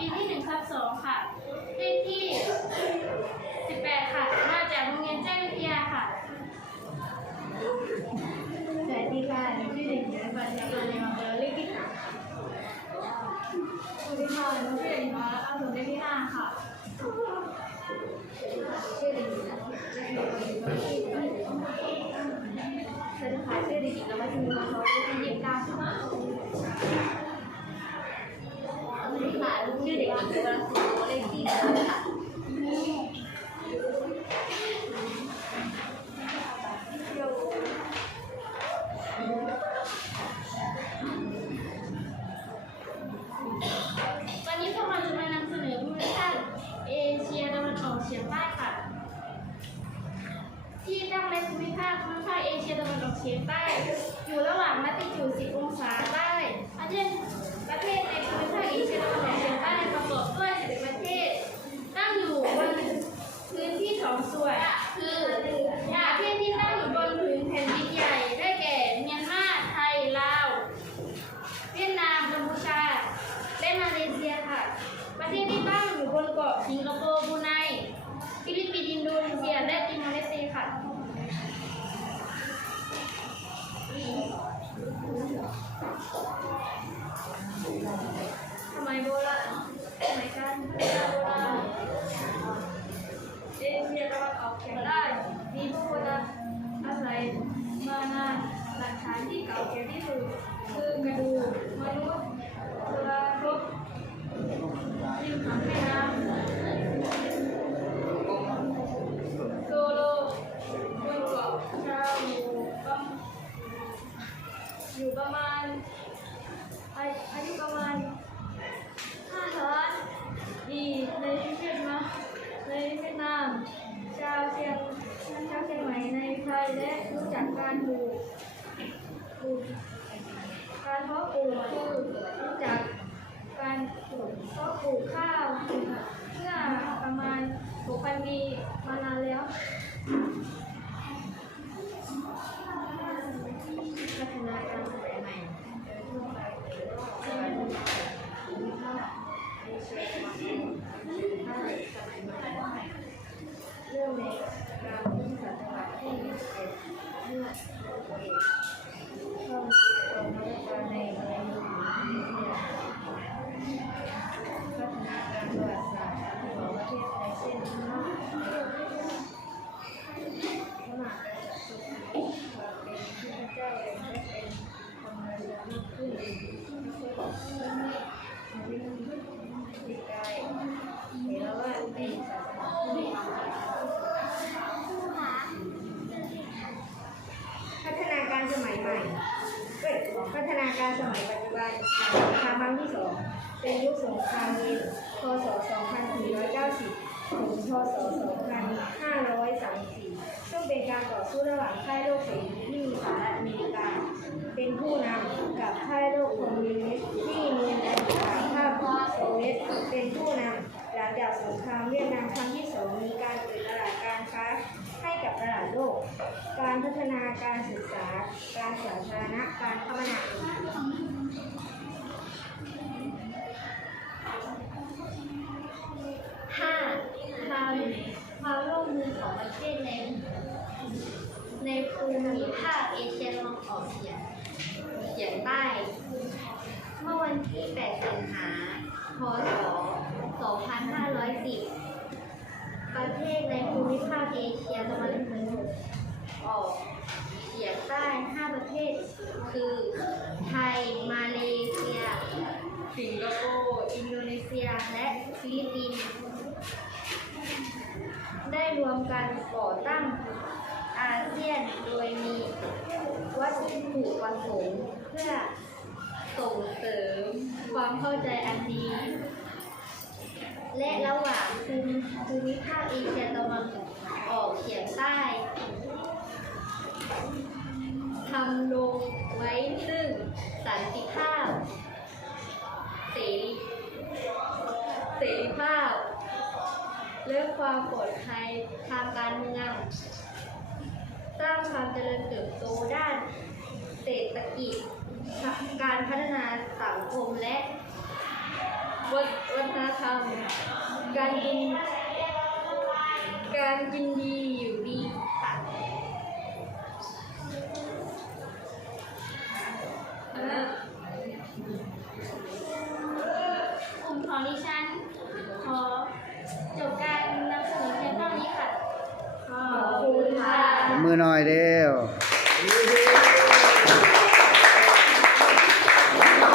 ปีที่หนึ่งทับสองค่ะ เลขที่สิบแปดค่ะ มาจากโรงเรียนแจ้งวิทยาค่ะ สวัสดีค่ะหนูชื่อเด็กหญิงปัญญาเรียมาเบอร์ เชียตะวันออกเฉียงใต้ อยู่ระหว่างลัติจูด 10 องศาใต้ เก่าแก่ที่สุดคือกระดูกมนุษย์สุราณรบริมฝั่งแม่น้ำโซโลบนเกาะชาวอยู่ประมาณ เชี สมัยปัจจุบันครั้งที่สองเป็นยุคสงครามเย็นพศ 2490 ถึง พศ 2534 ซึ่งเป็นการต่อสู้ระหว่างค่ายโลกเสรีที่มีสหรัฐอเมริกา เป็นผู้นำกับค่ายโลกคอมมิวนิสต์ที่มีอาณาภาพโซเวียตเป็นผู้นำหลังจากสงครามเวียดนามครั้งที่ การพัฒนาการศึกษา การสาธารณะการคมนาคมห้าความความร่วมมือของประเทศในในภูมิภาคเอเชียตะวันออกเฉียงเฉียงใต้ เมื่อวันที่ 8 สิงหาคศ2510 ประเทศในภูมิภาคเอเชียตะวันออกเฉียงใต้5ประเทศ คือไทย มาเลเซีย สิงคโปร์อินโดนีเซีย และฟิลิปปินส์ได้รวมกันก่อตั้งอาเซียนโดยมีวัตถุประสงค์เพื่อส่งเสริมความเข้าใจอันดี และระหว่าง ภูมิภูมิภาคเอเชียตะวันออกเฉียงใต้ทำลงไว้ซึ่งสันติภาพ เสรีเสรีภาพ และความปลอดภัยทางการเมือง สร้างความเจริญเติบโตด้าน เศรษฐกิจ การพัฒนาสังคมและ วัฒวัฒนธรรม การกิน การกินดีอยู่ดีค่ะเอ่อกลุ่มของดิฉัน ขอจบการนำเสนอเพียงเท่านี้ค่ะ ขอบคุณค่ะ มือหน่อยเดียวข